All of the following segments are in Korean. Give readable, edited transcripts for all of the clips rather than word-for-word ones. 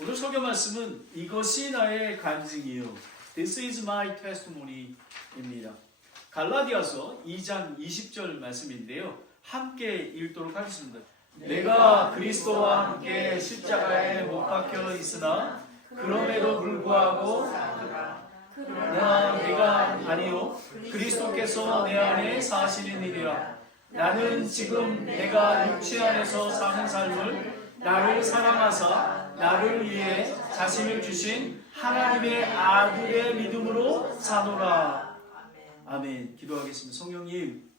오늘 설교 말씀은 이것이 나의 간증이요. This is my testimony입니다. 갈라디아서 2장 20절 말씀인데요. 함께 읽도록 하겠습니다. 내가 그리스도와 함께 십자가에 못 박혀 있으나 그럼에도 불구하고 내가 아니요 그리스도께서 내 안에 사시는 일이라. 나는 지금 내가 육체 안에서 사는 삶을 나를 사랑하사 나를 위해 자신을 주신 하나님의 아들의 믿음으로 사노라. 아멘. 기도하겠습니다. 성령님,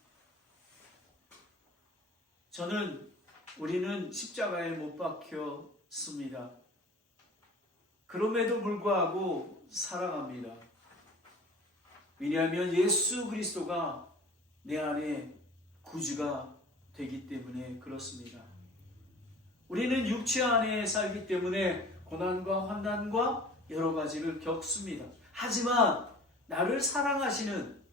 우리는 십자가에 못 박혔습니다. 그럼에도 불구하고 사랑합니다. 왜냐하면 예수 그리스도가 내 안에 구주가 되기 때문에 그렇습니다. 우리는 육체 안에 살기 때문에 고난과 환난과 여러 가지를 겪습니다. 하지만 나를 사랑하시는,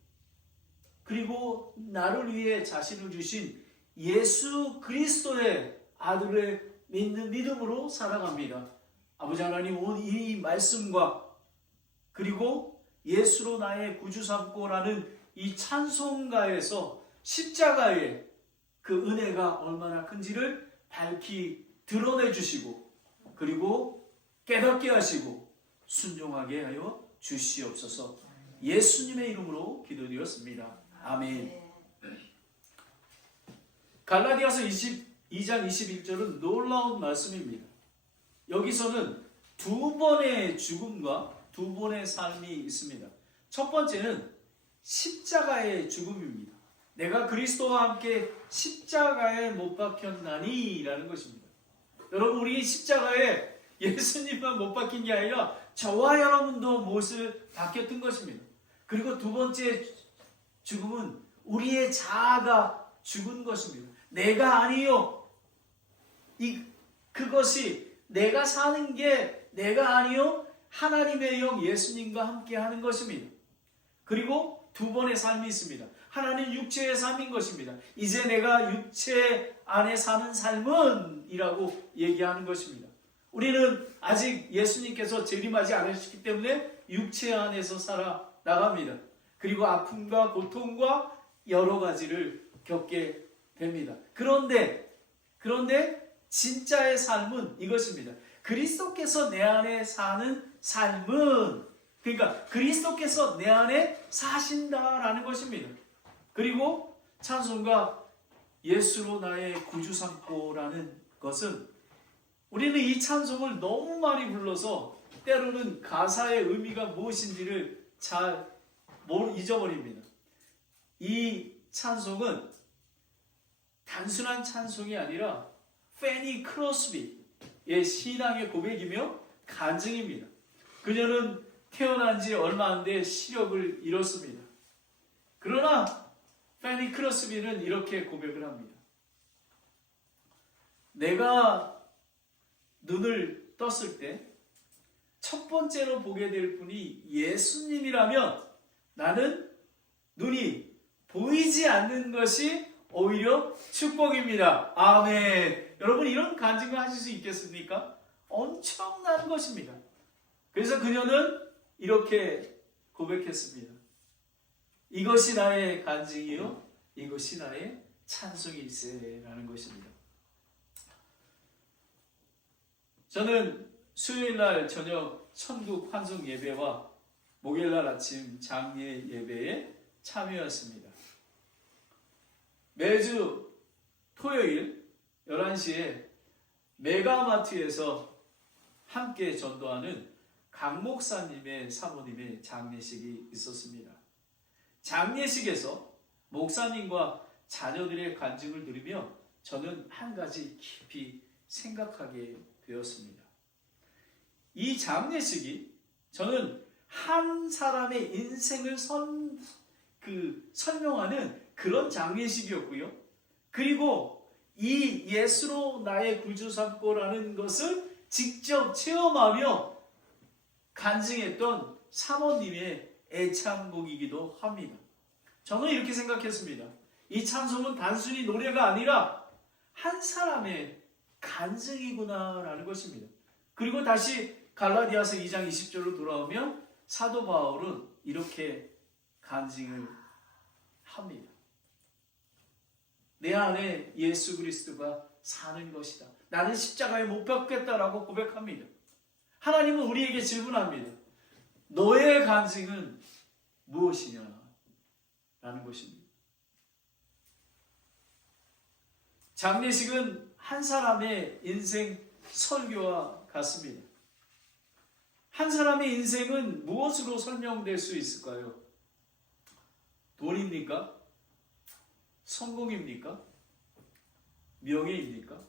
그리고 나를 위해 자신을 주신 예수 그리스도의 아들을 믿는 믿음으로 살아갑니다. 아버지 하나님, 오늘 이 말씀과 그리고 예수로 나의 구주 삼고라는 이 찬송가에서 십자가의 그 은혜가 얼마나 큰지를 밝히 드러내 주시고, 그리고 깨닫게 하시고 순종하게 하여 주시옵소서. 예수님의 이름으로 기도드렸습니다. 아멘. 갈라디아서 22장 21절은 놀라운 말씀입니다. 여기서는 두 번의 죽음과 두 번의 삶이 있습니다. 첫 번째는 십자가의 죽음입니다. 내가 그리스도와 함께 십자가에 못 박혔나니 라는 것입니다. 여러분, 우리 십자가에 예수님만 못 박힌 게 아니라 저와 여러분도 못을 박혔던 것입니다. 그리고 두 번째 죽음은 우리의 자아가 죽은 것입니다. 내가 아니요, 그것이 내가 사는 게 내가 아니요 하나님의 영 예수님과 함께 하는 것입니다. 그리고 두 번의 삶이 있습니다. 하나는 육체의 삶인 것입니다. 이제 내가 육체 안에 사는 삶은 이라고 얘기하는 것입니다. 우리는 아직 예수님께서 재림하지 않으셨기 때문에 육체 안에서 살아나갑니다. 그리고 아픔과 고통과 여러 가지를 겪게 됩니다. 그런데 진짜의 삶은 이것입니다. 그리스도께서 내 안에 사는 삶은, 그러니까 그리스도께서 내 안에 사신다라는 것입니다. 그리고 찬송가 예수로 나의 구주 삼고라는 것은, 우리는 이 찬송을 너무 많이 불러서 때로는 가사의 의미가 무엇인지를 잘 잊어버립니다. 이 찬송은 단순한 찬송이 아니라 패니 크로스비의 신앙의 고백이며 간증입니다. 그녀는 태어난 지 얼마 안 돼 시력을 잃었습니다. 그러나 패니 크로스비는 이렇게 고백을 합니다. 내가 눈을 떴을 때 첫 번째로 보게 될 분이 예수님이라면 나는 눈이 보이지 않는 것이 오히려 축복입니다. 아멘. 여러분, 이런 간증을 하실 수 있겠습니까? 엄청난 것입니다. 그래서 그녀는 이렇게 고백했습니다. 이것이 나의 간증이요, 이것이 나의 찬송일세라는 것입니다. 저는 수요일날 저녁 천국 환송 예배와 목요일날 아침 장례 예배에 참여했습니다. 매주 토요일 11시에 메가마트에서 함께 전도하는 강 목사님의 사모님의 장례식이 있었습니다. 장례식에서 목사님과 자녀들의 간증을 들으며 저는 한 가지 깊이 생각하게 되었습니다. 이 장례식이 저는 한 사람의 인생을 설명하는 그런 장례식이었고요. 그리고 이 예수로 나의 구주 삼고라는 것을 직접 체험하며 간증했던 사모님의 애창곡이기도 합니다. 저는 이렇게 생각했습니다. 이 찬송은 단순히 노래가 아니라 한 사람의 간증이구나라는 것입니다. 그리고 다시 갈라디아서 2장 20절로 돌아오면 사도 바울은 이렇게 간증을 합니다. 내 안에 예수 그리스도가 사는 것이다. 나는 십자가에 못 박겠다라고 고백합니다. 하나님은 우리에게 질문합니다. 너의 간증은 무엇이냐? 라는 것입니다. 장례식은 한 사람의 인생 설교와 같습니다. 한 사람의 인생은 무엇으로 설명될 수 있을까요? 돈입니까? 성공입니까? 명예입니까?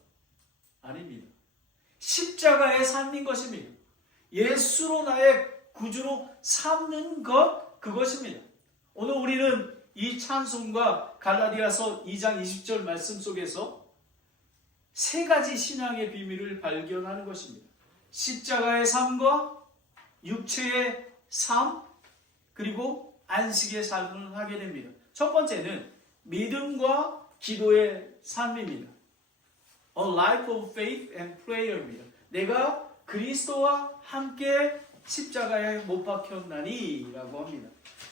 아닙니다. 십자가의 삶인 것입니다. 예수로 나의 구주로 삼는 것, 그것입니다. 오늘 우리는 이 찬송과 갈라디아서 2장 20절 말씀 속에서 세 가지 신앙의 비밀을 발견하는 것입니다. 십자가의 삶과 육체의 삶, 그리고 안식의 삶을 하게 됩니다. 첫 번째는 믿음과 기도의 삶입니다. A life of faith and prayer입니다. 내가 그리스도와 함께 십자가에 못 박혔나니 라고 합니다.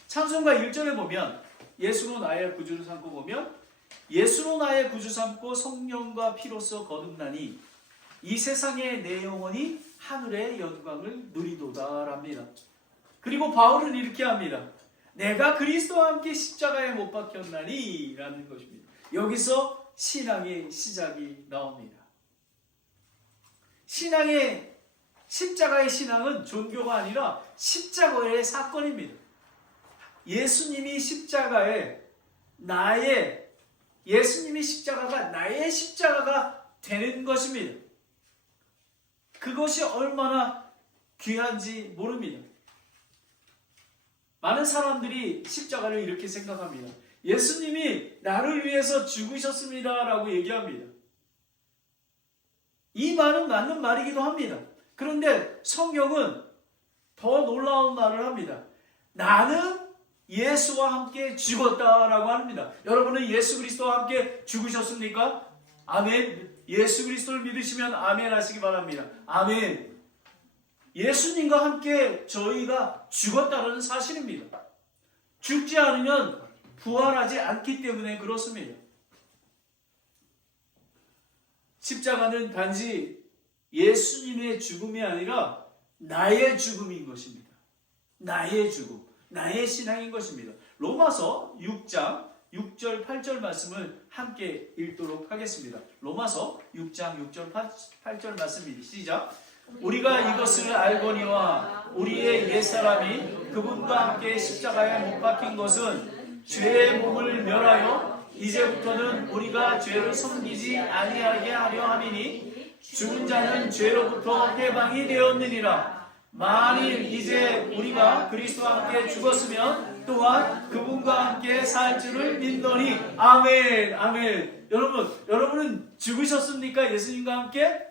찬송가 1절에 보면 예수로 나의 구주를 삼고 보면 예수로 나의 구주 삼고 성령과 피로써 거듭나니 이 세상에 내 영혼이 하늘의 영광을 누리도다 랍니다. 그리고 바울은 이렇게 합니다. 내가 그리스도와 함께 십자가에 못 박혔나니 라는 것입니다. 여기서 신앙의 시작이 나옵니다. 십자가의 신앙은 종교가 아니라 십자가의 사건입니다. 예수님이 십자가가 나의 십자가가 되는 것입니다. 그것이 얼마나 귀한지 모릅니다. 많은 사람들이 십자가를 이렇게 생각합니다. 예수님이 나를 위해서 죽으셨습니다 라고 얘기합니다. 이 말은 맞는 말이기도 합니다. 그런데 성경은 더 놀라운 말을 합니다. 나는 예수와 함께 죽었다라고 합니다. 여러분은 예수 그리스도와 함께 죽으셨습니까? 아멘. 예수 그리스도를 믿으시면 아멘 하시기 바랍니다. 아멘. 예수님과 함께 저희가 죽었다는 사실입니다. 죽지 않으면 부활하지 않기 때문에 그렇습니다. 십자가는 단지 예수님의 죽음이 아니라 나의 죽음인 것입니다. 나의 죽음, 나의 신앙인 것입니다. 로마서 6장 6절 8절 말씀을 함께 읽도록 하겠습니다. 로마서 6장 6절 8절 말씀입니다. 시작. 우리가 이것을 알거니와 우리의 옛사람이 그분과 함께 십자가에 못 박힌 것은 죄의 몸을 멸하여 이제부터는 우리가 죄를 섬기지 아니하게 하려 함이니 죽은 자는 죄로부터 해방이 되었느니라. 만일 이제 우리가 그리스도와 함께 죽었으면 또한 그분과 함께 살 줄을 믿노니. 아멘. 아멘. 여러분은 죽으셨습니까? 예수님과 함께?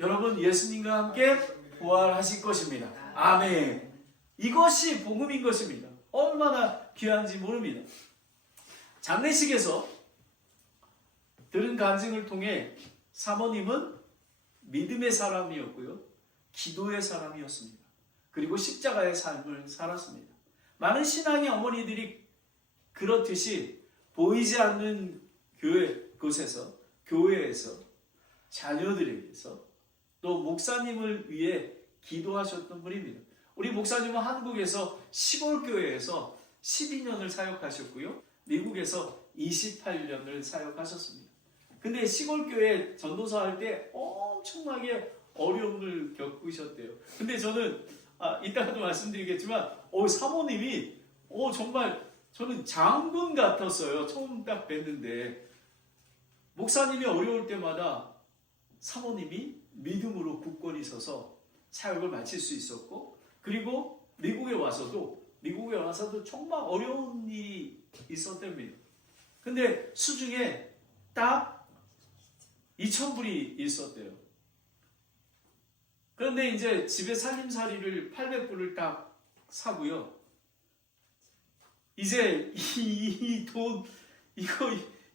여러분 예수님과 함께 부활하실 것입니다. 아멘. 이것이 복음인 것입니다. 얼마나 귀한지 모릅니다. 장례식에서 들은 간증을 통해 사모님은 믿음의 사람이었고요, 기도의 사람이었습니다. 그리고 십자가의 삶을 살았습니다. 많은 신앙의 어머니들이 그렇듯이 보이지 않는 교회에서 자녀들에게서 또 목사님을 위해 기도하셨던 분입니다. 우리 목사님은 한국에서 시골교회에서 12년을 사역하셨고요, 미국에서 28년을 사역하셨습니다. 근데 시골교회 전도사 할 때 엄청나게 어려움을 겪으셨대요. 근데 저는 이따가도 말씀드리겠지만 사모님이 정말 저는 장군 같았어요. 처음 딱 뵀는데 목사님이 어려울 때마다 사모님이 믿음으로 굳건히 서서 사역을 마칠 수 있었고, 그리고 미국에 와서도 정말 어려운 일이 있었답니다. 근데 수중에 딱 2,000불이 있었대요. 그런데 이제 집에 살림살이를 800불을 딱 사고요. 이제 이 돈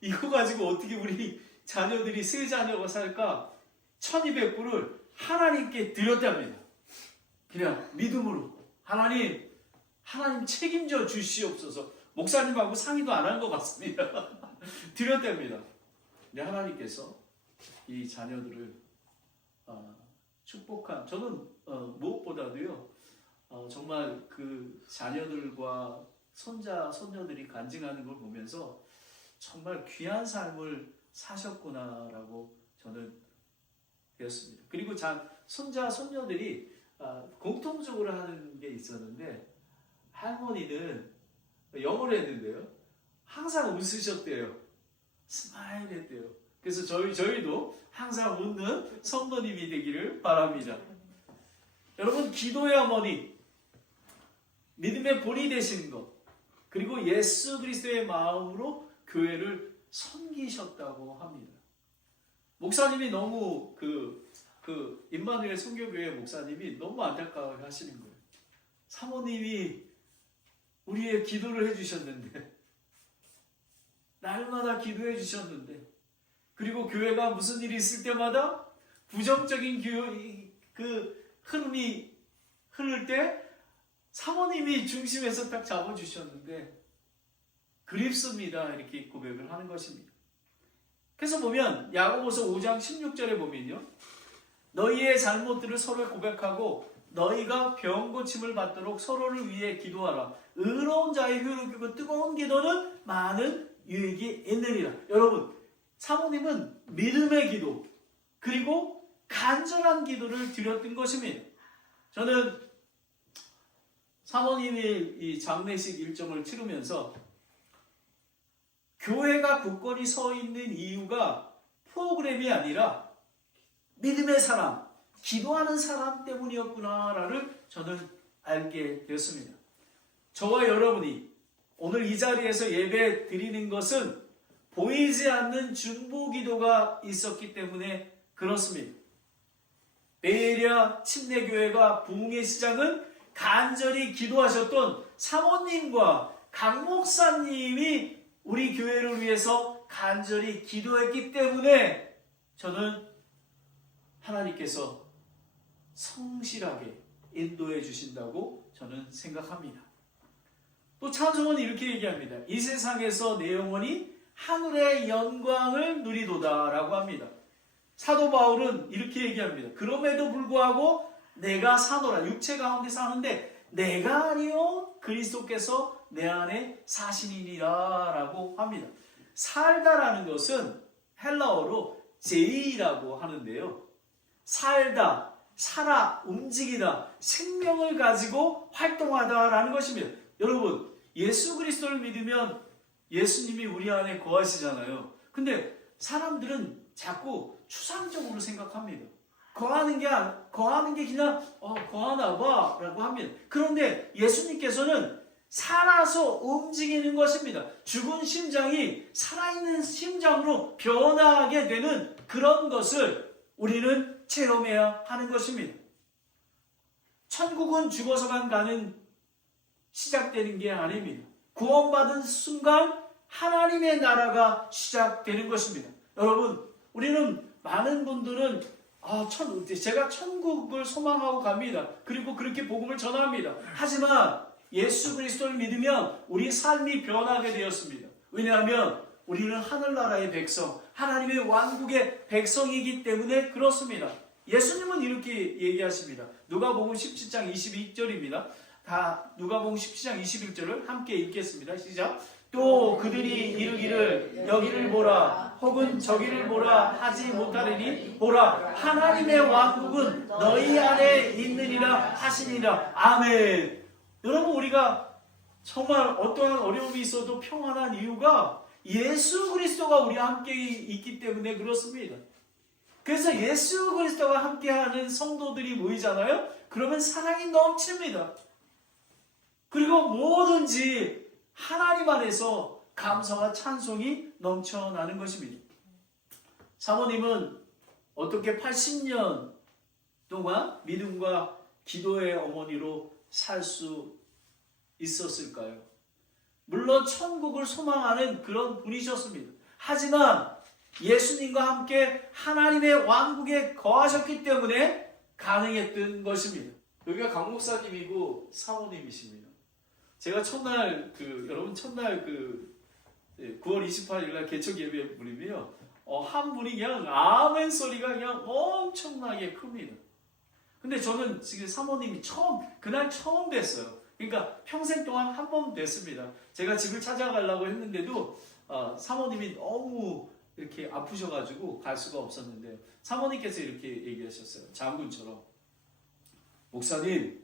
이거 가지고 어떻게 우리 자녀들이 세 자녀가 살까? 1,200불을 하나님께 드렸답니다. 그냥 믿음으로 하나님 책임져 주시옵소서. 목사님하고 상의도 안 한 것 같습니다. 드렸답니다. 근데 하나님께서 이 자녀들을 축복한, 저는 무엇보다도요 정말 그 자녀들과 손자 손녀들이 간증하는 걸 보면서 정말 귀한 삶을 사셨구나라고 저는 배웠습니다. 그리고 손자 손녀들이 공통적으로 하는 게 있었는데, 할머니는 영어를 했는데요 항상 웃으셨대요. 스마일 했대요. 그래서 저희도 항상 웃는 성도님이 되기를 바랍니다. 여러분, 기도의 어머니, 믿음의 본이 되신 것, 그리고 예수 그리스도의 마음으로 교회를 섬기셨다고 합니다. 목사님이 너무 임마누엘 선교교회 목사님이 너무 안타까워 하시는 거예요. 사모님이 우리의 기도를 해주셨는데, 날마다 기도해 주셨는데, 그리고 교회가 무슨 일이 있을 때마다 부정적인 흐름이 흐를 때 사모님이 중심에서 딱 잡아주셨는데 그립습니다. 이렇게 고백을 하는 것입니다. 그래서 보면 야고보서 5장 16절에 보면요, 너희의 잘못들을 서로 고백하고 너희가 병 고침을 받도록 서로를 위해 기도하라. 의로운 자의 효력이고 뜨거운 기도는 많은 유익이 있느니라. 여러분, 사모님은 믿음의 기도 그리고 간절한 기도를 드렸던 것입니다. 저는 사모님이 이 장례식 일정을 치르면서 교회가 굳건히 서 있는 이유가 프로그램이 아니라 믿음의 사람, 기도하는 사람 때문이었구나를 저는 알게 되었습니다. 저와 여러분이 오늘 이 자리에서 예배 드리는 것은 보이지 않는 중보기도가 있었기 때문에 그렇습니다. 베이에리아 침례교회가 부흥의 시작은 간절히 기도하셨던 사모님과 강 목사님이 우리 교회를 위해서 간절히 기도했기 때문에 저는 하나님께서 성실하게 인도해 주신다고 저는 생각합니다. 또 찬송은 이렇게 얘기합니다. 이 세상에서 내 영혼이 하늘의 영광을 누리도다 라고 합니다. 사도 바울은 이렇게 얘기합니다. 그럼에도 불구하고 내가 사노라, 육체 가운데 사는데 내가 아니요 그리스도께서 내 안에 사시니라 라고 합니다. 살다라는 것은 헬라어로 제이라고 하는데요, 살다, 살아, 움직이다, 생명을 가지고 활동하다라는 것입니다. 여러분, 예수 그리스도를 믿으면 예수님이 우리 안에 거하시잖아요. 근데 사람들은 자꾸 추상적으로 생각합니다. 거하는 게 그냥 거하나 봐 라고 합니다. 그런데 예수님께서는 살아서 움직이는 것입니다. 죽은 심장이 살아있는 심장으로 변화하게 되는 그런 것을 우리는 체험해야 하는 것입니다. 천국은 죽어서만 가는 시작되는 게 아닙니다. 구원받은 순간 하나님의 나라가 시작되는 것입니다. 여러분, 우리는 많은 분들은 제가 천국을 소망하고 갑니다. 그리고 그렇게 복음을 전합니다. 하지만 예수 그리스도를 믿으면 우리 삶이 변하게 되었습니다. 왜냐하면 우리는 하늘나라의 백성, 하나님의 왕국의 백성이기 때문에 그렇습니다. 예수님은 이렇게 얘기하십니다. 누가복음 17장 22절입니다. 다 누가복음 17장 21절을 함께 읽겠습니다. 시작. 또 그들이 이르기를 여기를 보라 혹은 저기를 보라 하지 못하리니 보라 하나님의 왕국은 너희 안에 있느니라 하시니라. 아멘. 여러분, 우리가 정말 어떠한 어려움이 있어도 평안한 이유가 예수 그리스도가 우리와 함께 있기 때문에 그렇습니다. 그래서 예수 그리스도가 함께하는 성도들이 모이잖아요. 그러면 사랑이 넘칩니다. 그리고 뭐든지 하나님 안에서 감사와 찬송이 넘쳐나는 것입니다. 사모님은 어떻게 80년 동안 믿음과 기도의 어머니로 살 수 있었을까요? 물론 천국을 소망하는 그런 분이셨습니다. 하지만 예수님과 함께 하나님의 왕국에 거하셨기 때문에 가능했던 것입니다. 여기가 강 목사님이고 사모님이십니다. 제가 첫날 여러분 첫날 9월 28일 날 개척 예배 부리면요, 한 분이 그냥 아멘 소리가 그냥 엄청나게 큽니다. 근데 저는 지금 사모님이 그날 처음 뵀어요. 그러니까 평생 동안 한 번 뵀습니다. 제가 집을 찾아가려고 했는데도 사모님이 너무 이렇게 아프셔가지고 갈 수가 없었는데, 사모님께서 이렇게 얘기하셨어요. 장군처럼. 목사님,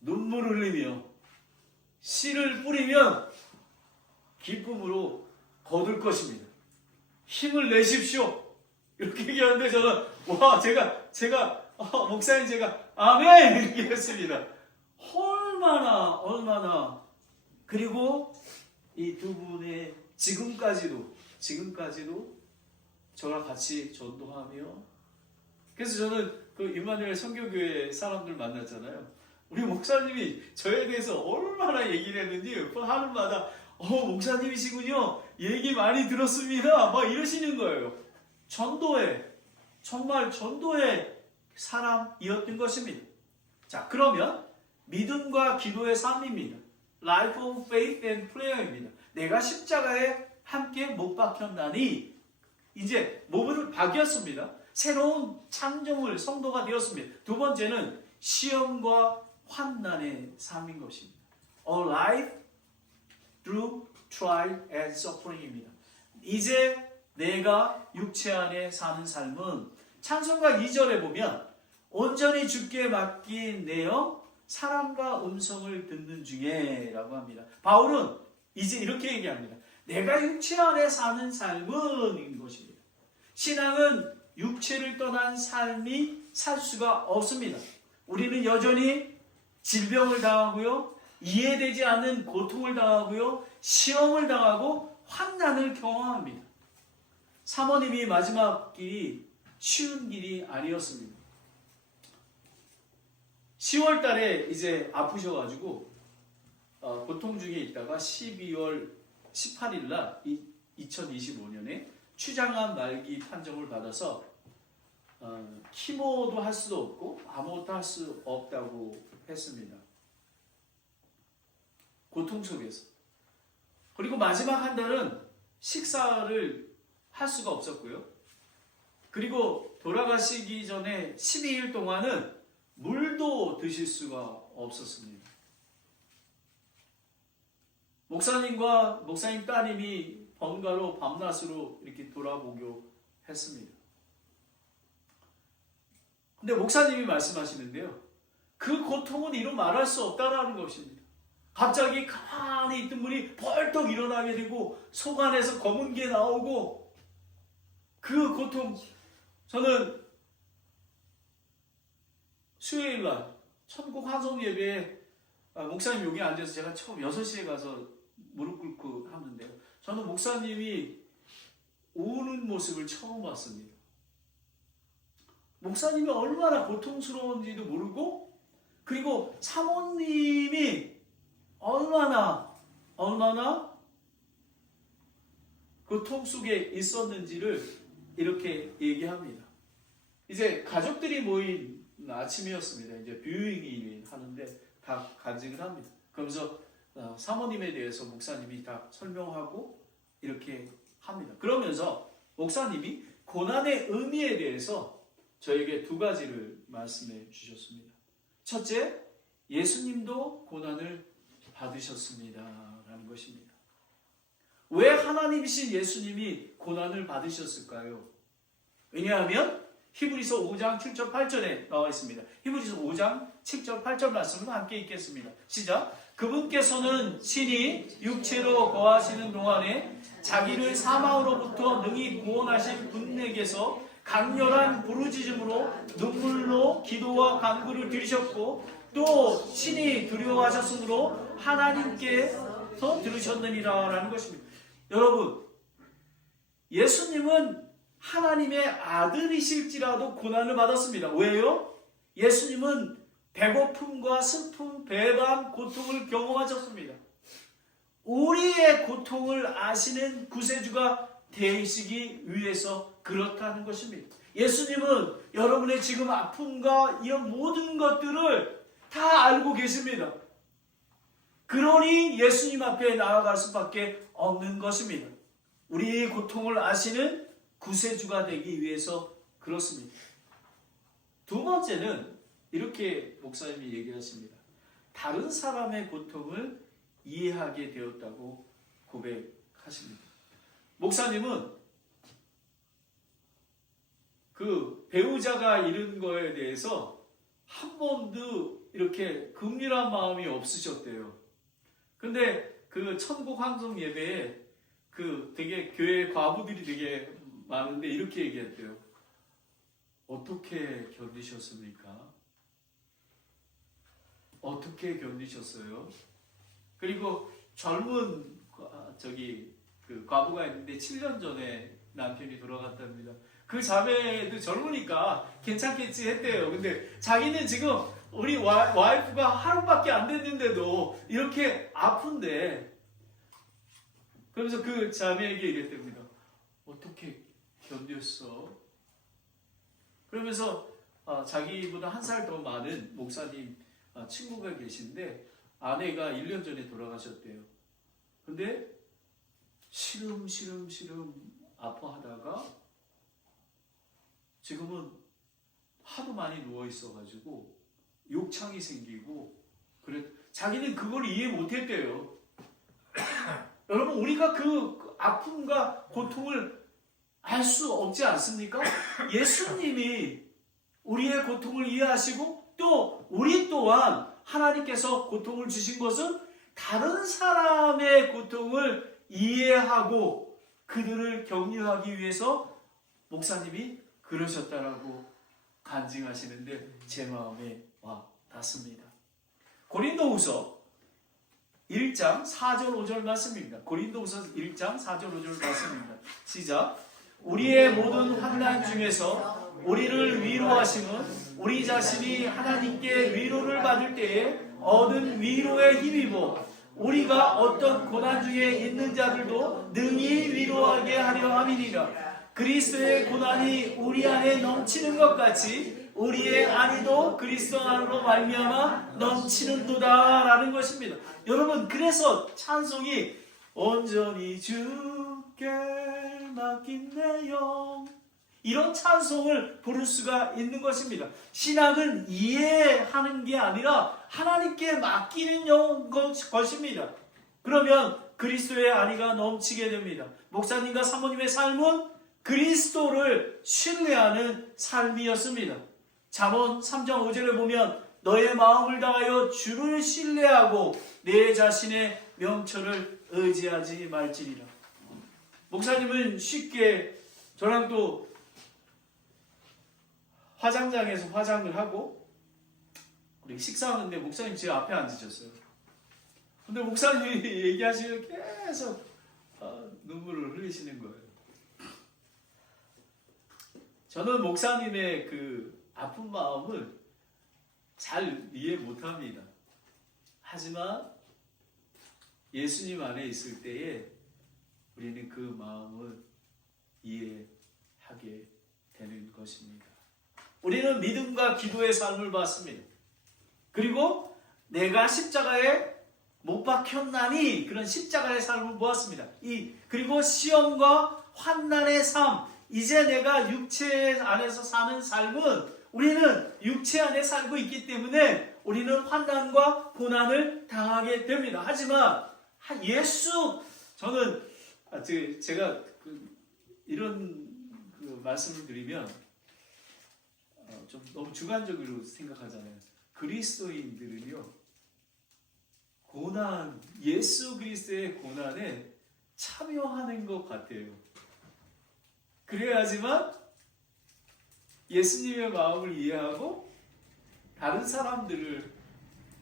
눈물 흘리며 씨를 뿌리면 기쁨으로 거둘 것입니다. 힘을 내십시오. 이렇게 얘기하는데 저는 목사님 제가 아멘 이렇게 했습니다. 얼마나 그리고 이 두 분의 지금까지도 저랑 같이 전도하며, 그래서 저는 임마누엘 선교교회 사람들 만났잖아요. 우리 목사님이 저에 대해서 얼마나 얘기를 했는지 하는 마다 목사님이시군요. 얘기 많이 들었습니다. 막 이러시는 거예요. 정말 전도의 사람이었던 것입니다. 자, 그러면 믿음과 기도의 삶입니다. Life of faith and prayer입니다. 내가 십자가에 함께 못 박혔나니 이제 몸을 바뀌었습니다. 새로운 창조물 성도가 되었습니다. 두 번째는 시험과 환난의 삶인 것입니다. A life through trial and suffering입니다. 이제 내가 육체 안에 사는 삶은 찬송가 2절에 보면 온전히 주께 맡긴 내영 사랑과 음성을 듣는 중에 라고 합니다. 바울은 이제 이렇게 얘기합니다. 내가 육체 안에 사는 삶은 것입니다. 신앙은 육체를 떠난 삶이 살 수가 없습니다. 우리는 여전히 질병을 당하고요, 이해되지 않는 고통을 당하고요, 시험을 당하고 환난을 경험합니다. 사모님이 마지막 길이 쉬운 길이 아니었습니다. 10월 달에 이제 아프셔가지고 고통 중에 있다가 12월 18일 날 2025년에 추장암 말기 판정을 받아서 키모도 할 수도 없고 아무것도 할 수 없다고 했습니다. 고통 속에서. 그리고 마지막 한 달은 식사를 할 수가 없었고요. 그리고 돌아가시기 전에 12일 동안은 물도 드실 수가 없었습니다. 목사님 따님이 번가로 밤낮으로 이렇게 돌아보고 했습니다. 근데 목사님이 말씀하시는데요, 그 고통은 이루 말할 수 없다라는 것입니다. 갑자기 가만히 있던 분이 벌떡 일어나게 되고 속 안에서 검은 게 나오고, 그 고통, 저는 수요일날 천국 환송 예배에 목사님 여기 앉아서 제가 처음 6시에 가서 무릎 꿇고 하는데요, 저는 목사님이 우는 모습을 처음 봤습니다. 목사님이 얼마나 고통스러운지도 모르고, 그리고 사모님이 얼마나 고통 속에 있었는지를 이렇게 얘기합니다. 이제 가족들이 모인 아침이었습니다. 이제 뷰잉이 하는데 다 간증을 합니다. 그러면서 사모님에 대해서 목사님이 다 설명하고 이렇게 합니다. 그러면서 목사님이 고난의 의미에 대해서 저에게 두 가지를 말씀해 주셨습니다. 첫째, 예수님도 고난을 받으셨습니다 라는 것입니다. 왜 하나님이신 예수님이 고난을 받으셨을까요? 왜냐하면 히브리서 5장 7절 8절에 나와 있습니다. 히브리서 5장 7절 8절 말씀을 함께 읽겠습니다. 시작. 그분께서는 친히 육체로 거하시는 동안에 자기를 사망으로부터 능히 구원하신 분에게서 강렬한 부르짖음으로 눈물로 기도와 간구를 드리셨고, 또 친히 두려워하셨으므로 하나님께서 들으셨느니라 라는 것입니다. 여러분, 예수님은 하나님의 아들이실지라도 고난을 받았습니다. 왜요? 예수님은 배고픔과 슬픔, 배반, 고통을 경험하셨습니다. 우리의 고통을 아시는 구세주가 되시기 위해서 그렇다는 것입니다. 예수님은 여러분의 지금 아픔과 이런 모든 것들을 다 알고 계십니다. 그러니 예수님 앞에 나아갈 수밖에 없는 것입니다. 우리의 고통을 아시는 구세주가 되기 위해서 그렇습니다. 두 번째는 이렇게 목사님이 얘기하십니다. 다른 사람의 고통을 이해하게 되었다고 고백하십니다. 목사님은 그 배우자가 이런 거에 대해서 한 번도 이렇게 긍휼한 마음이 없으셨대요. 근데 그 천국 환송 예배에 그 되게 교회 과부들이 되게 많은데 이렇게 얘기했대요. 어떻게 견디셨습니까? 어떻게 견디셨어요? 그리고 젊은 그 과부가 있는데 7년 전에 남편이 돌아갔답니다. 그 자매도 젊으니까 괜찮겠지 했대요. 근데 자기는 지금 우리 와이프가 하루밖에 안 됐는데도 이렇게 아픈데, 그러면서 그 자매에게 이랬답니다. 어떻게 견뎠어? 그러면서 자기보다 한 살 더 많은 목사님 친구가 계신데 아내가 1년 전에 돌아가셨대요. 근데 시름시름 아파하다가 지금은 하도 많이 누워 있어가지고 욕창이 생기고 그래. 자기는 그걸 이해 못했대요. 여러분, 우리가 그 아픔과 고통을 알 수 없지 않습니까? 예수님이 우리의 고통을 이해하시고 또 우리 또한 하나님께서 고통을 주신 것은 다른 사람의 고통을 이해하고 그들을 격려하기 위해서 목사님이 그러셨다라고 간증하시는데 제 마음에 와 닿습니다. 고린도후서 1장 4절 5절 말씀입니다. 고린도후서 1장 4절 5절 말씀입니다. 시작. 우리의 모든 환난 중에서 우리를 위로하심은 우리 자신이 하나님께 위로를 받을 때에 얻은 위로에 힘입어 우리가 어떤 고난 중에 있는 자들도 능히 위로하게 하려 함이니라. 그리스도의 고난이 우리 안에 넘치는 것 같이 우리의 안위도 그리스도 안으로 말미암아 넘치는도다 라는 것입니다. 여러분, 그래서 찬송이 온전히 주께 맡긴 내 영, 이런 찬송을 부를 수가 있는 것입니다. 신앙은 이해하는 게 아니라 하나님께 맡기는 것입니다. 그러면 그리스도의 안위가 넘치게 됩니다. 목사님과 사모님의 삶은 그리스도를 신뢰하는 삶이었습니다. 잠언 3장 5절에 보면 너의 마음을 다하여 주를 신뢰하고 내 자신의 명철을 의지하지 말지니라. 목사님은 쉽게 저랑 또 화장장에서 화장을 하고 우리 식사하는데 목사님 제 앞에 앉으셨어요. 근데 목사님이 얘기하시면 계속 눈물을 흘리시는 거예요. 저는 목사님의 그 아픈 마음을 잘 이해 못합니다. 하지만 예수님 안에 있을 때에 우리는 그 마음을 이해하게 되는 것입니다. 우리는 믿음과 기도의 삶을 받습니다. 그리고 내가 십자가에 못 박혔나니 그런 십자가의 삶을 보았습니다. 그리고 시험과 환난의 삶, 이제 내가 육체 안에서 사는 삶은 우리는 육체 안에 살고 있기 때문에 우리는 환난과 고난을 당하게 됩니다. 하지만 저는 제가 이런 말씀을 드리면 좀 너무 주관적으로 생각하잖아요. 그리스도인들은요, 예수 그리스도의 고난에 참여하는 것 같아요. 그래야지만 예수님의 마음을 이해하고 다른 사람들을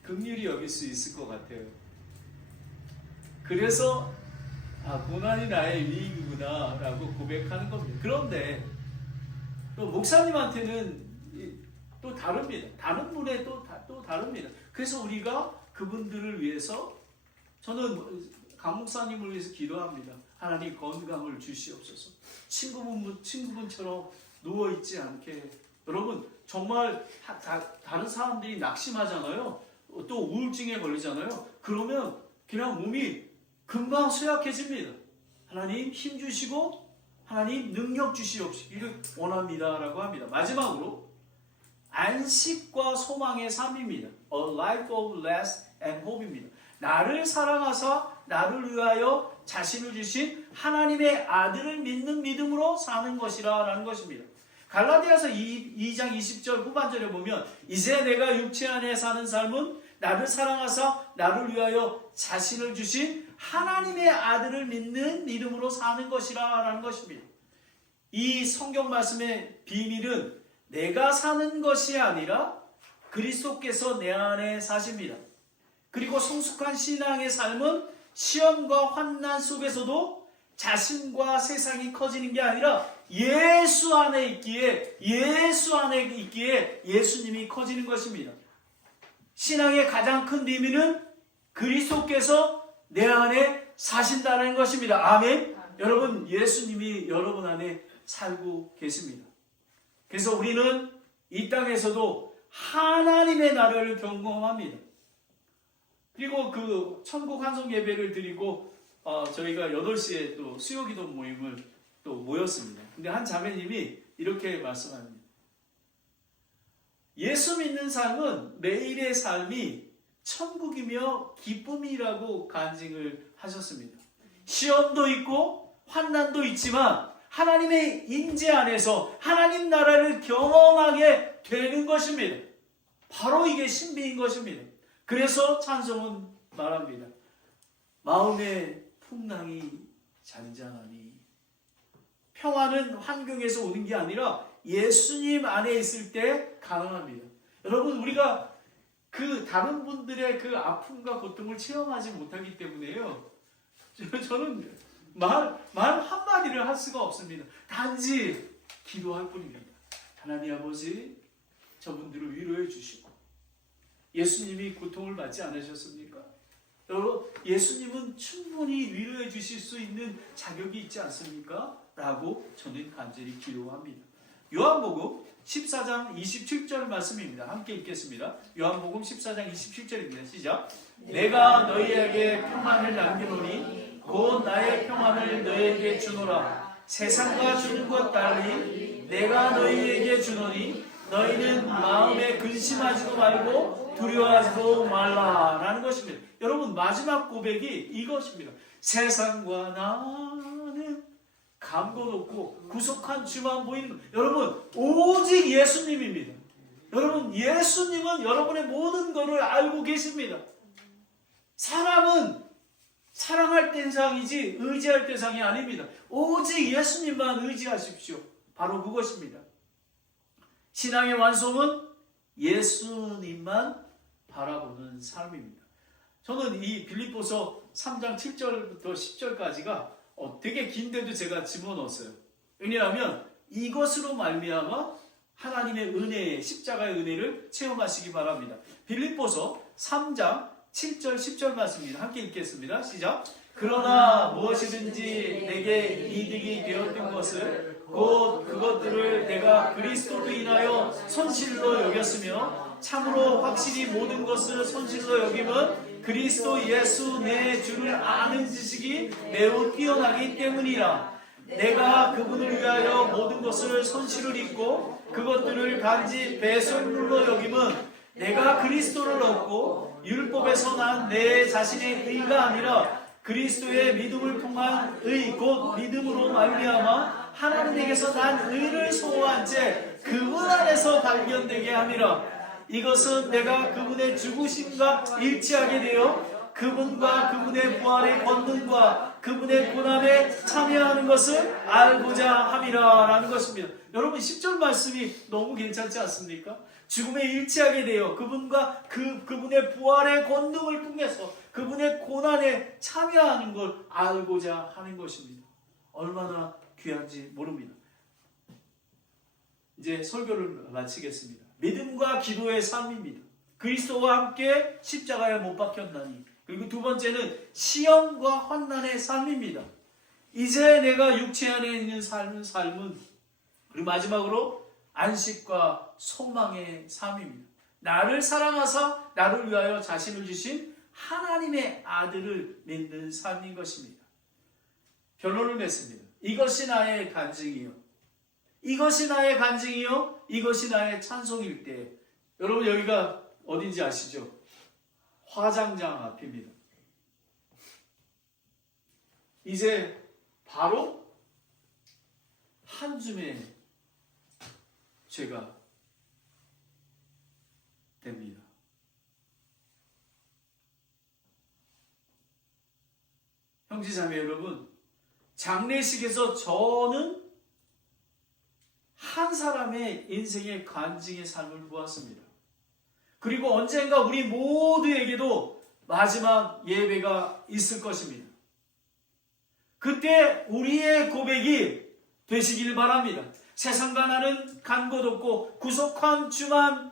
긍휼히 여길 수 있을 것 같아요. 그래서 고난이 나의 위익이구나 라고 고백하는 겁니다. 그런데 또 목사님한테는 또 다릅니다. 다른 분에 또 다릅니다. 그래서 우리가 그분들을 위해서, 저는 강 목사님을 위해서 기도합니다. 하나님 건강을 주시옵소서. 친구분처럼 누워있지 않게. 여러분 정말 다른 사람들이 낙심하잖아요. 또 우울증에 걸리잖아요. 그러면 그냥 몸이 금방 쇠약해집니다. 하나님 힘 주시고 하나님 능력 주시옵기를 원합니다 라고 합니다. 마지막으로 안식과 소망의 삶입니다. A life of rest and hope입니다. 나를 사랑하사 나를 위하여 자신을 주신 하나님의 아들을 믿는 믿음으로 사는 것이라 라는 것입니다. 갈라디아서 2장 20절 후반절에 보면 이제 내가 육체 안에 사는 삶은 나를 사랑하사 나를 위하여 자신을 주신 하나님의 아들을 믿는 믿음으로 사는 것이라 라는 것입니다. 이 성경 말씀의 비밀은 내가 사는 것이 아니라 그리스도께서 내 안에 사십니다. 그리고 성숙한 신앙의 삶은 시험과 환난 속에서도 자신과 세상이 커지는 게 아니라 예수 안에 있기에 예수님이 커지는 것입니다. 신앙의 가장 큰 비밀은 그리스도께서 내 안에 사신다는 것입니다. 아멘. 여러분 예수님이 여러분 안에 살고 계십니다. 그래서 우리는 이 땅에서도 하나님의 나라를 경험합니다. 그리고 그 천국 환송 예배를 드리고 저희가 8시에 또 수요기도 모임을 또 모였습니다. 근데 한 자매님이 이렇게 말씀합니다. 예수 믿는 삶은 매일의 삶이 천국이며 기쁨이라고 간증을 하셨습니다. 시험도 있고 환난도 있지만 하나님의 임재 안에서 하나님 나라를 경험하게 되는 것입니다. 바로 이게 신비인 것입니다. 그래서 찬송은 말합니다. 마음의 풍랑이 잔잔하니. 평화는 환경에서 오는 게 아니라 예수님 안에 있을 때 가능합니다. 여러분 우리가 그 다른 분들의 그 아픔과 고통을 체험하지 못하기 때문에요. 저는 말 한마디를 할 수가 없습니다. 단지 기도할 뿐입니다. 하나님 아버지 저분들을 위로해 주시고 예수님이 고통을 받지 않으셨습니까? 여러분 예수님은 충분히 위로해 주실 수 있는 자격이 있지 않습니까? 라고 저는 간절히 기도합니다. 요한복음 14장 27절 말씀입니다. 함께 읽겠습니다. 요한복음 14장 27절입니다. 시작. 내가 너희에게 평안을 남기노니 곧 나의 평안을 너희에게 주노라. 세상과 주는 것 달리 내가 너희에게 주노니 너희는 마음에 근심하지도 말고 두려워하지도 말라 라는 것입니다. 여러분 마지막 고백이 이것입니다. 세상과 나는 감도 높고 구속한 주만 보이는 것. 여러분 오직 예수님입니다. 여러분 예수님은 여러분의 모든 것을 알고 계십니다. 사람은 사랑할 대상이지 의지할 대상이 아닙니다. 오직 예수님만 의지하십시오. 바로 그것입니다. 신앙의 완성은 예수님만 바라보는 삶입니다. 저는 이 빌립보서 3장 7절부터 10절까지가 되게 긴데도 제가 집어넣었어요. 왜냐하면 이것으로 말미암아 하나님의 은혜, 십자가의 은혜를 체험하시기 바랍니다. 빌립보서 3장 7절 10절 말씀입니다. 함께 읽겠습니다. 시작. 그러나 무엇이든지 내게 이득이 되었던 것을 곧 그것들을 내가 그리스도로 인하여 손실로 여겼으며 참으로 확실히 모든 것을 손실로 여김은 그리스도 예수 내 주를 아는 지식이 매우 뛰어나기 때문이라. 내가 그분을 위하여 모든 것을 손실을 입고 그것들을 단지 배설물로 여김은 내가 그리스도를 얻고 율법에서 난 내 자신의 의가 아니라 그리스도의 믿음을 통한 의 곧 믿음으로 말미암아 하나님에게서 난 의를 소유한 채 그분 안에서 발견되게 함이라. 이것은 내가 그분의 죽으심과 일치하게 되어 그분과 그분의 부활의 권능과 그분의 고난에 참여하는 것을 알고자 함이라 라는 것입니다. 여러분 10절 말씀이 너무 괜찮지 않습니까? 죽음에 일치하게 되어 그분과 그분의 부활의 권능을 통해서 그분의 고난에 참여하는 걸 알고자 하는 것입니다. 얼마나 귀한지 모릅니다. 이제 설교를 마치겠습니다. 믿음과 기도의 삶입니다. 그리스도와 함께 십자가에 못 박혔나니. 그리고 두 번째는 시험과 환난의 삶입니다. 이제 내가 육체 안에 있는 삶은 그리고 마지막으로 안식과 소망의 삶입니다. 나를 사랑하사 나를 위하여 자신을 주신 하나님의 아들을 믿는 삶인 것입니다. 결론을 맺습니다. 이것이 나의 간증이요. 이것이 나의 간증이요. 이것이 나의 찬송일 때. 여러분 여기가 어딘지 아시죠? 화장장 앞입니다. 이제 바로 한 줌의 죄가 됩니다. 형제자매 여러분, 장례식에서 저는 한 사람의 인생의 간증의 삶을 보았습니다. 그리고 언젠가 우리 모두에게도 마지막 예배가 있을 것입니다. 그때 우리의 고백이 되시길 바랍니다. 세상과 나는 간 곳 없고 구속한 주만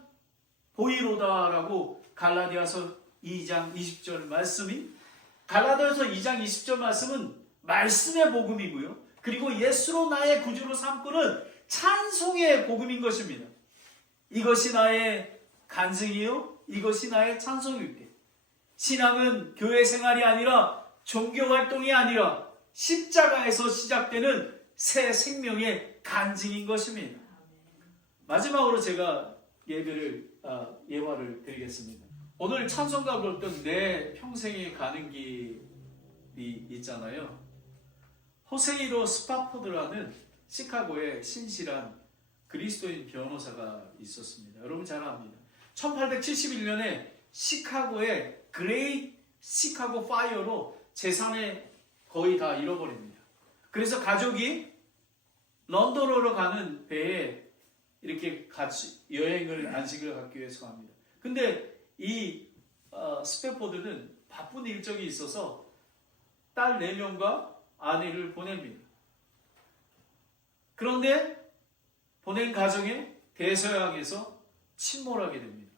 보이로다라고 갈라디아서 2장 20절 말씀이, 갈라디아서 2장 20절 말씀은 말씀의 복음이고요. 그리고 예수로 나의 구주로 삼고는 찬송의 복음인 것입니다. 이것이 나의 간증이요, 이것이 나의 찬송일 때, 신앙은 교회 생활이 아니라 종교 활동이 아니라 십자가에서 시작되는 새 생명의 간증인 것입니다. 마지막으로 제가 예화를 드리겠습니다. 오늘 찬송가 불렀던 내 평생에 가는 길이 있잖아요. 호세이로 스파포드라는 시카고의 신실한 그리스도인 변호사가 있었습니다. 여러분 잘 압니다. 1871년에 시카고의 그레이트 시카고 파이어로 재산을 거의 다 잃어버립니다. 그래서 가족이 런던으로 가는 배에 이렇게 같이 여행을, 안식을 갖기 위해서 합니다. 근데 이 스패포드는 바쁜 일정이 있어서 딸 4명과 아내를 보냅니다. 그런데 보낸 가정에 대서양에서 침몰하게 됩니다.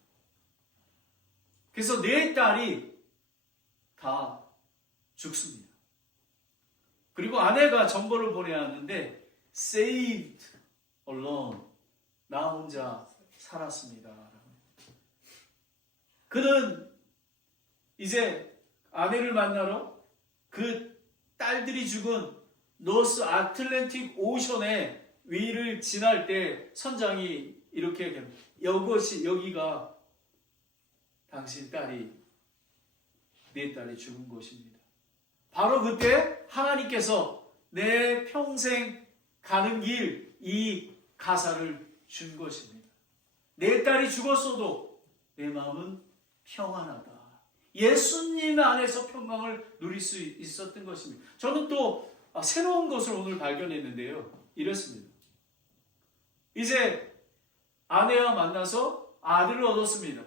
그래서 4딸이 다 죽습니다. 그리고 아내가 정보를 보내야 하는데 saved alone, 나 혼자 살았습니다. 그는 이제 아내를 만나러 그 딸들이 죽은 노스 아틀랜틱 오션의 위를 지날 때 선장이 이렇게 얘기합니다. 여기가 당신 딸이, 내 딸이 죽은 곳입니다. 바로 그때 하나님께서 내 평생 가는 길 이 가사를 준 것입니다. 내 딸이 죽었어도 내 마음은 평안하다. 예수님 안에서 평강을 누릴 수 있었던 것입니다. 저는 또 새로운 것을 오늘 발견했는데요. 이렇습니다. 이제 아내와 만나서 아들을 얻었습니다.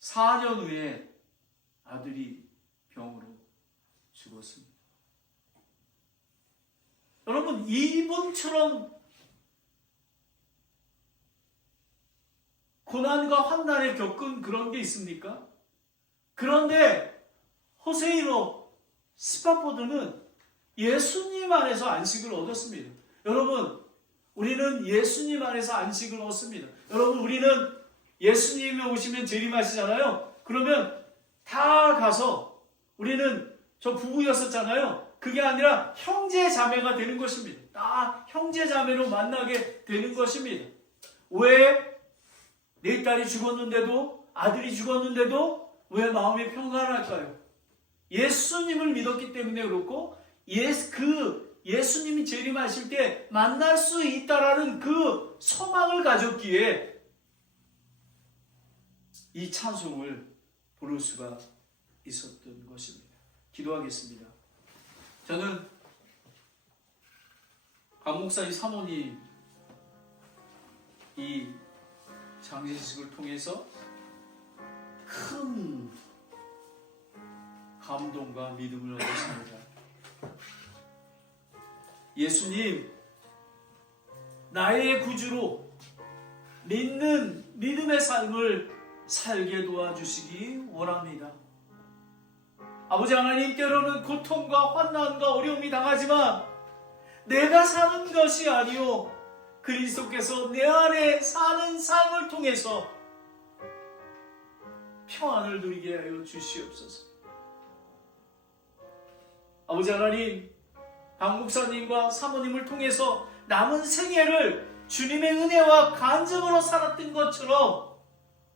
4년 후에 아들이 병으로 죽었습니다. 여러분, 이분처럼 고난과 환난을 겪은 그런 게 있습니까? 그런데 호세이로 스파포드는 예수님 안에서 안식을 얻었습니다. 여러분, 우리는 예수님 안에서 안식을 얻습니다. 여러분, 우리는 예수님이 오시면 재림하시잖아요. 그러면 다 가서, 우리는 저 부부였었잖아요. 그게 아니라 형제 자매가 되는 것입니다. 다 형제 자매로 만나게 되는 것입니다. 왜? 내 딸이 죽었는데도, 아들이 죽었는데도 왜 마음이 평안할까요? 예수님을 믿었기 때문에 그렇고, 예수님이 재림하실 때 만날 수 있다라는 그 소망을 가졌기에 이 찬송을 부를 수가 있었던 것입니다. 기도하겠습니다. 저는 강 목사님 사모님 이 장례식을 통해서 큰 감동과 믿음을 얻었습니다. 예수님, 나의 구주로 믿는 믿음의 삶을 살게 도와주시기 원합니다. 아버지 하나님, 때로는 고통과 환난과 어려움이 당하지만 내가 사는 것이 아니요 그리스도께서 내 안에 사는 삶을 통해서 평안을 누리게 하여 주시옵소서. 아버지 하나님, 박 목사님과 사모님을 통해서 남은 생애를 주님의 은혜와 간증으로 살았던 것처럼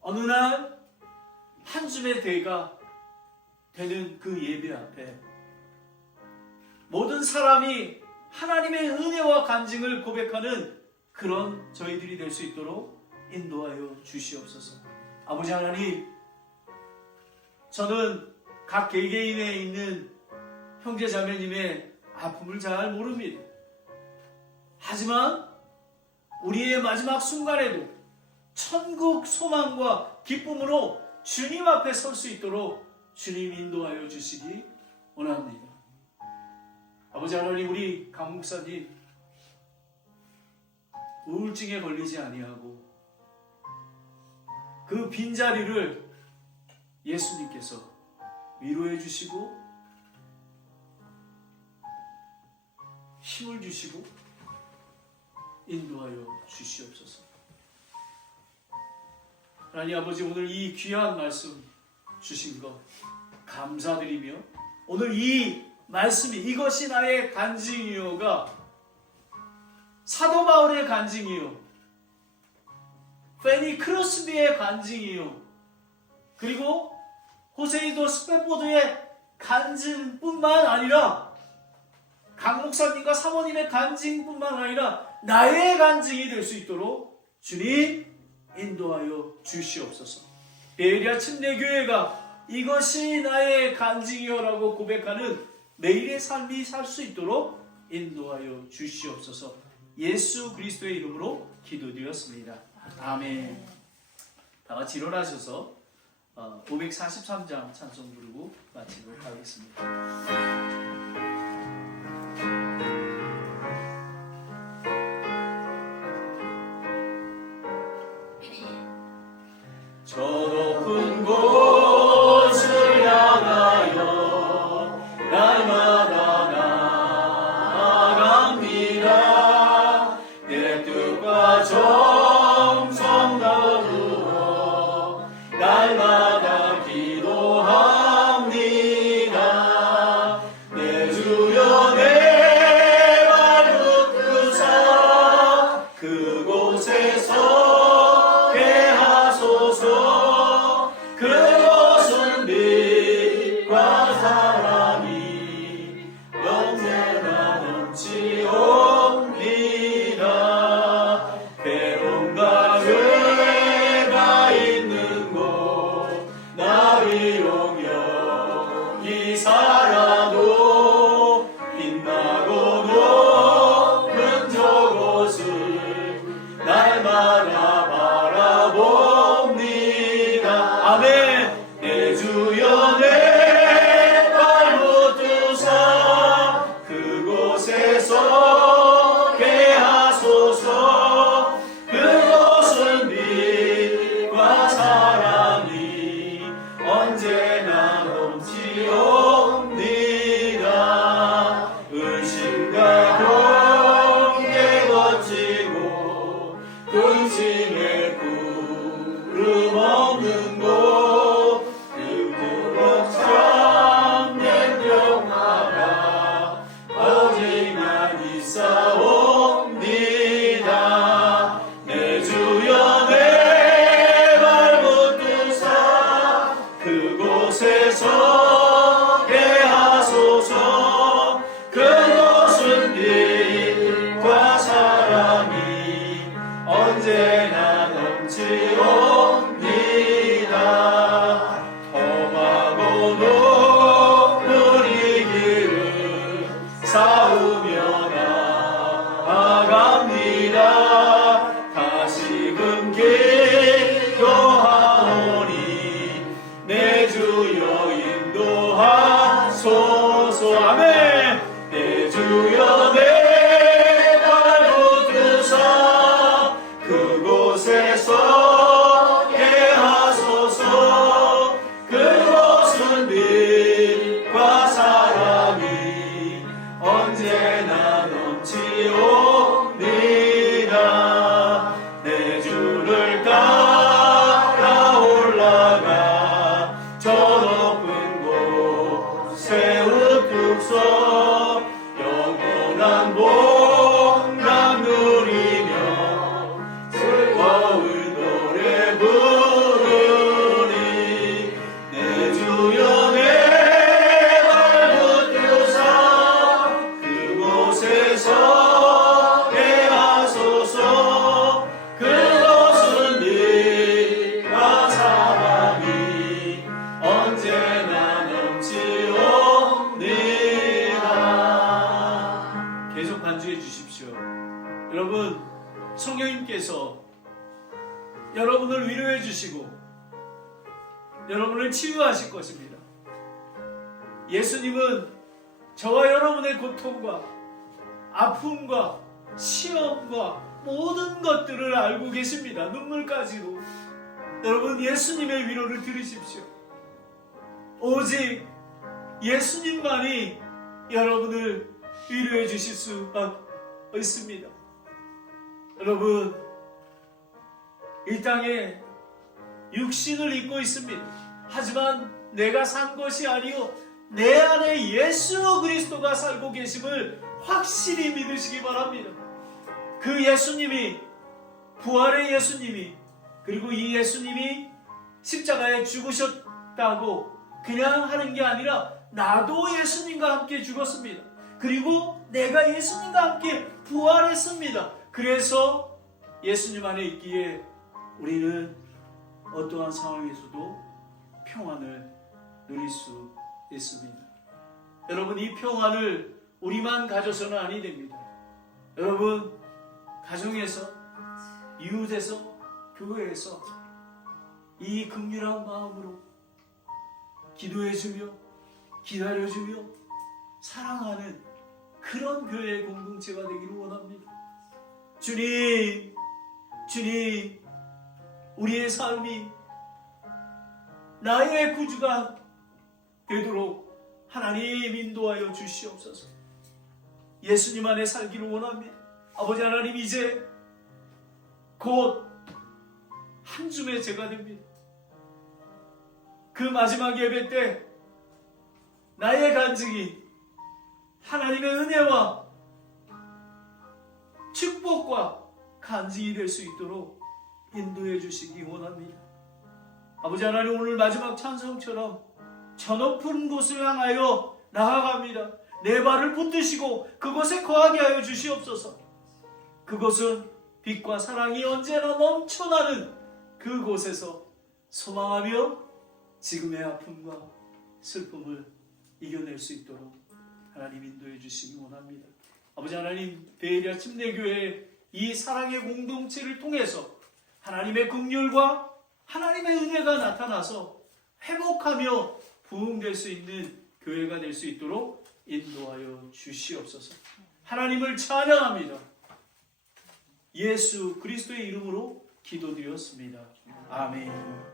어느 날 한 줌의 대가 되는 그 예배 앞에 모든 사람이 하나님의 은혜와 간증을 고백하는 그런 저희들이 될 수 있도록 인도하여 주시옵소서. 아버지 하나님, 저는 각 개개인에 있는 형제 자매님의 아픔을 잘 모릅니다. 하지만 우리의 마지막 순간에도 천국 소망과 기쁨으로 주님 앞에 설 수 있도록 주님 인도하여 주시기 원합니다. 아버지 하나님, 우리 강 목사님 우울증에 걸리지 아니하고 그 빈자리를 예수님께서 위로해 주시고 힘을 주시고 인도하여 주시옵소서. 하나님 아버지, 오늘 이 귀한 말씀 주신 것 감사드리며, 오늘 이 말씀이 이것이 나의 간증이요가 사도 바울의 간증이요, 페니 크로스비의 간증이요, 그리고 호세이도 스페포드의 간증뿐만 아니라 강 목사님과 사모님의 간증뿐만 아니라 나의 간증이 될 수 있도록 주님 인도하여 주시옵소서. 베리아 침례교회가 이것이 나의 간증이요라고 고백하는 매일의 삶이 살 수 있도록 인도하여 주시옵소서. 예수 그리스도의 이름으로 기도드렸습니다. 아멘. 다 같이 일어나셔서 543장 찬송 부르고 마치도록 하겠습니다. 저 높은 곳을 향하여 날마다 나아갑니다. 내 뜻과 정성 다루어 날마다 기도합니다. 내 주여 내 발 붙드사 그곳에서 그것은 빛과 사랑이 언제나 넘치옵니다. 괴로움과 죄가 있는 곳 나를 용역이 살아도 빛나고 높은 저곳을 날마다 바라봅니다. 아멘. 내 주여 내 발 붙드사 그곳에서 꾀하소서. 그곳은 빛과 사랑이 언제나 넘치옵니다. 의심과 경계 거치고 근심의 구름 없는 곳 위로해 주시고 여러분을 치유하실 것입니다. 예수님은 저와 여러분의 고통과 아픔과 시험과 모든 것들을 알고 계십니다. 눈물까지도. 여러분, 예수님의 위로를 들으십시오. 오직 예수님만이 여러분을 위로해 주실 수밖에 없습니다. 여러분, 이 땅에 육신을 입고 있습니다. 하지만 내가 산 것이 아니요 내 안에 예수 그리스도가 살고 계심을 확실히 믿으시기 바랍니다. 그 예수님이, 부활의 예수님이, 그리고 이 예수님이 십자가에 죽으셨다고 그냥 하는 게 아니라 나도 예수님과 함께 죽었습니다. 그리고 내가 예수님과 함께 부활했습니다. 그래서 예수님 안에 있기에 우리는 어떠한 상황에서도 평안을 누릴 수 있습니다. 여러분, 이 평안을 우리만 가져서는 아니 됩니다. 여러분, 가정에서, 이웃에서, 교회에서 이 긍휼한 마음으로 기도해주며 기다려주며 사랑하는 그런 교회의 공동체가 되기를 원합니다. 주님, 주님, 우리의 삶이 나의 구주가 되도록 하나님 인도하여 주시옵소서. 예수님 안에 살기를 원합니다. 아버지 하나님, 이제 곧 한 줌의 제가 됩니다. 그 마지막 예배 때 나의 간증이 하나님의 은혜와 축복과 간증이 될 수 있도록 인도해 주시기 원합니다. 아버지 하나님, 오늘 마지막 찬송처럼 저 높은 곳을 향하여 나아갑니다. 내 발을 붙드시고 그곳에 거하게 하여 주시옵소서. 그곳은 빛과 사랑이 언제나 넘쳐나는 그곳에서 소망하며 지금의 아픔과 슬픔을 이겨낼 수 있도록 하나님 인도해 주시기 원합니다. 아버지 하나님, 베에리아 침례교회의 이 사랑의 공동체를 통해서 하나님의 긍휼과 하나님의 은혜가 나타나서 회복하며 부흥될 수 있는 교회가 될 수 있도록 인도하여 주시옵소서. 하나님을 찬양합니다. 예수 그리스도의 이름으로 기도드렸습니다. 아멘.